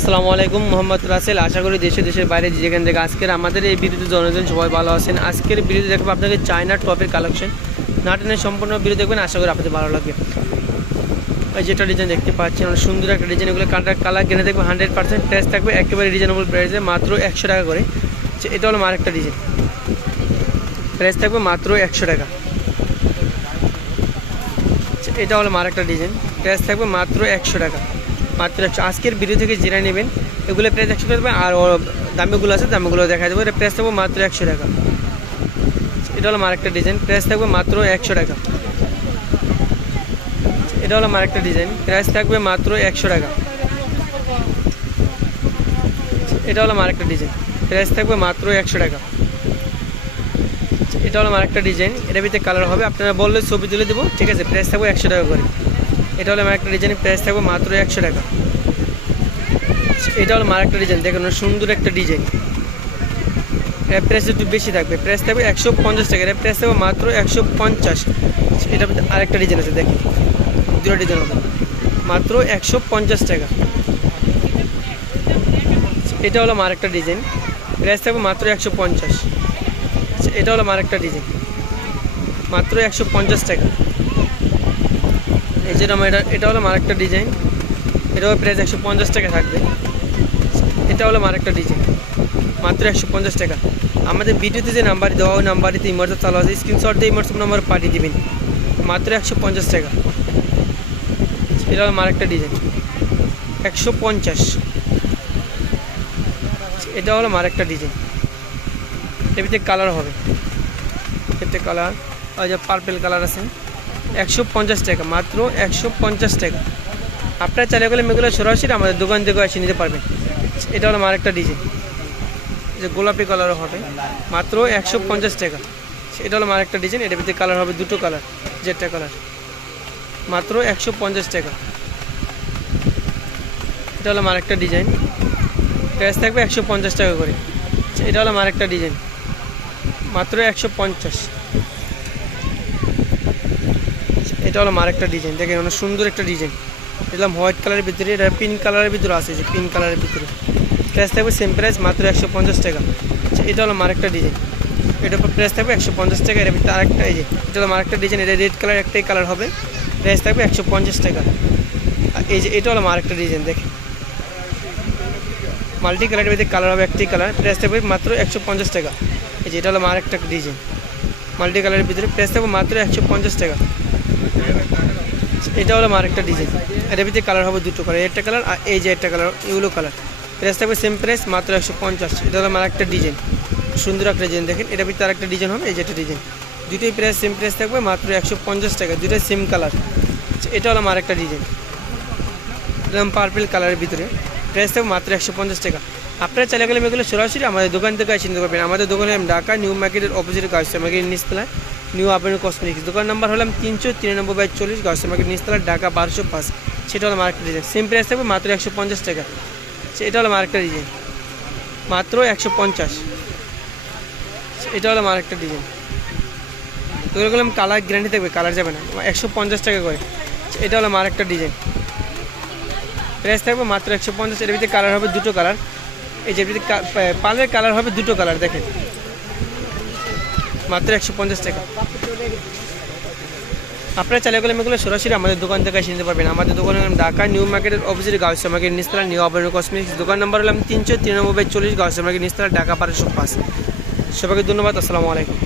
আসসালামু আলাইকুম, মোহাম্মদ রাসেল। আশা করি দেশে দেশের বাইরে যেখান থেকে আজকের আমাদের এই ভিডিওতে জনজন সবাই ভালো আছেন। আজকের ভিডিওতে দেখবো আপনাকে চায়নার টপের কালেকশন, নাটনের সম্পূর্ণ ভিডিও দেখবেন, আশা করি আপনাদের ভালো লাগবে। যেটা ডিজাইন দেখতে পাচ্ছেন অনেক সুন্দর একটা ডিজাইন, এগুলো কালার কিনে দেখবো 100% প্রাইস থাকবে একেবারে রিজনেবল প্রাইসে, মাত্র 100 টাকা করে। এটা হলো আরেকটা ডিজাইন, প্রাইস থাকবে মাত্র 100 টাকা। এটা হলো আরেকটা ডিজাইন, প্রাইস থাকবে মাত্র 100 টাকা, মাত্র 100। আজকের ভিডিও থেকে জেনে নেবেন এগুলো প্রাইস 100 টাকা, আর দামিগুলো আছে দামিগুলো দেখা দেবো। এটা প্রাইস থাকবে মাত্র 100 টাকা। এটা হলো আরেকটা ডিজাইন, প্রাইস থাকবে মাত্র 100 টাকা। এটা হলো আরেকটা ডিজাইন, প্রাইস থাকবে মাত্র 100 টাকা। এটা হলো আরেকটা ডিজাইন, প্রাইস থাকবে মাত্র 100 টাকা। এটা হলো আরেকটা ডিজাইন, এটার ভিতরে কালার হবে, আপনারা বললে ছবি তুলে দেবো, ঠিক আছে। প্রাইস থাকবে 100 টাকা করে। এটা হলো আরেকটা ডিজাইন, প্রাইস থাকবে মাত্র 100 টাকা। এটা হলো আরেকটা ডিজাইন, দেখুন সুন্দর একটা ডিজাইন, এর প্রাইস একটু বেশি থাকবে, প্রাইস থাকবে 150 টাকা। এর প্রাইস থাকবে মাত্র 150। এটা আরেকটা ডিজাইন আছে, দেখেন দুটো ডিজাইন হবে, মাত্র 150 টাকা। এটা হলো আরেকটা ডিজাইন, প্রাইস থাকবে মাত্র 150। এটা হলো আরেকটা ডিজাইন, মাত্র 150 টাকা। এই যেরকম এটা হলো আরেকটা ডিজাইন, এটাও প্রাইস 150 টাকা থাকবে। এটা হলো আরেকটা ডিজাইন, মাত্র 150 টাকা। আমাদের ভিডিওতে যে নাম্বার দেওয়া ওই নাম্বারিতে ইমোটস চালু আছে, স্ক্রিনশট দিয়ে ইমোটস নাম্বার পাঠিয়ে দেবেন, মাত্র 150 টাকা। এটা হলো আরেকটা ডিজাইন, 150। এটা হলো আরেকটা ডিজাইন, এর ভিতরে কালার হবে, এতে কালার ওই যে পার্পেল কালার আছে, 150 টাকা, মাত্র 150 টাকা। আপনারা চাইলে গেলে মেয়েগুলো সরাসরি আমাদের দোকান থেকে এসে নিতে পারবেন। এটা হলো আরেকটা ডিজাইন, যে গোলাপি কালারও হবে, মাত্র 150 টাকা। এটা হলো আরেকটা ডিজাইন, এটার ভিতরে কালার হবে দুটো কালার, যেটা কালার, মাত্র 150 টাকা। এটা হলো আরেকটা ডিজাইন, প্রাইস থাকবে 150 টাকা করে। এটা হলো আরেকটা ডিজাইন, মাত্র 150। এটা হলো আরেকটা ডিজাইন, দেখেন অনেক সুন্দর একটা ডিজাইন, দেখলাম হোয়াইট কালারের ভিতরে, এটা পিঙ্ক কালারের ভিতরে আছে, যে পিঙ্ক কালারের ভিতরে প্রাইস থাকবে সেম প্রাইস, মাত্র 150 টাকা। এটা হলো আরেকটা ডিজাইন, এটার উপর প্রাইস থাকবে 150 টাকা। এর ভিতরে আরেকটা, এই যে এটা হলো আরেকটা ডিজাইন, এটা রেড কালার, একটাই কালার হবে, প্রাইস থাকবে 150 টাকা। আর এই যে এটা হলো আরেকটা ডিজাইন, দেখেন মাল্টি কালারের ভিতরে কালার হবে, একটাই কালার, প্রাইস থাকবে মাত্র 150 টাকা। এই যে এটা হলো আরেকটা ডিজাইন, মাল্টি কালারের ভিতরে প্রাইস থাকবে মাত্র 150 টাকা। এটা হলো আরেকটা ডিজাইন, এর ভিতরে কালার হবে দুটো কালার, একটা কালার আর এই যে একটা কালার ইউলো কালার, প্রাইস থাকবে সেম প্রাইস, মাত্র 150। এটা হলো আরেকটা ডিজাইন, সুন্দর একটা ডিজাইন, দেখেন এটার ভিতরে আরেকটা ডিজাইন হবে, এই যে একটা ডিজাইন, দুটোই প্রাইস সেম প্রাইস থাকবে, মাত্র 150 টাকা, দুটোই সেম কালার। এটা হলো আরেকটা ডিজাইন, একদম পার্পেল কালারের ভিতরে, প্রাইস থাকবে মাত্র 150 টাকা। আপনারা চাইলে গেলে এগুলো সরাসরি আমাদের দোকান থেকে এসে নিতে পারবেন। আমাদের দোকানে ঢাকা নিউ মার্কেটের অপোজিটে গাউসিয়া মার্কেট নিচতলায় নিউ আভেনিউ কসমেটিক্স, দোকান নাম্বার হলাম 393/40 গাউসিয়া মার্কেট নিচতলায়, ঢাকা 1205। সেটা হলো আরেকটা ডিজাইন, সেম প্রাইস থাকবে মাত্র 150 টাকা। এটা হলো আরেকটা ডিজাইন, মাত্র 150। এটা হলো আরেকটা ডিজাইন, এগুলো কালার গ্যারান্টি থাকবে, কালার যাবে না, 150 টাকা করে। এটা হলো আরেকটা ডিজাইন, প্রাইস থাকবে মাত্র 150। এর ভিতরে কালার হবে দুটো কালার, এই যে পালের কালার হবে দুটো কালার, দেখেন মাত্র 150 টাকা। আপনারা চাইলে গেলে এগুলো সরাসরি আমাদের দোকান থেকে এসে নিতে পারবেন। আমাদের দোকান হলাম ঢাকা নিউ মার্কেটের অপোজিটে গাউসিয়া মার্কেট নিচতলা নিউ আভেনিউ কসমেটিক্স, দোকান নাম্বার হলাম 393/40 গাউসিয়া মার্কেট নিচতলা, ঢাকা 1205। সবাইকে ধন্যবাদ, আসসালামু আলাইকুম।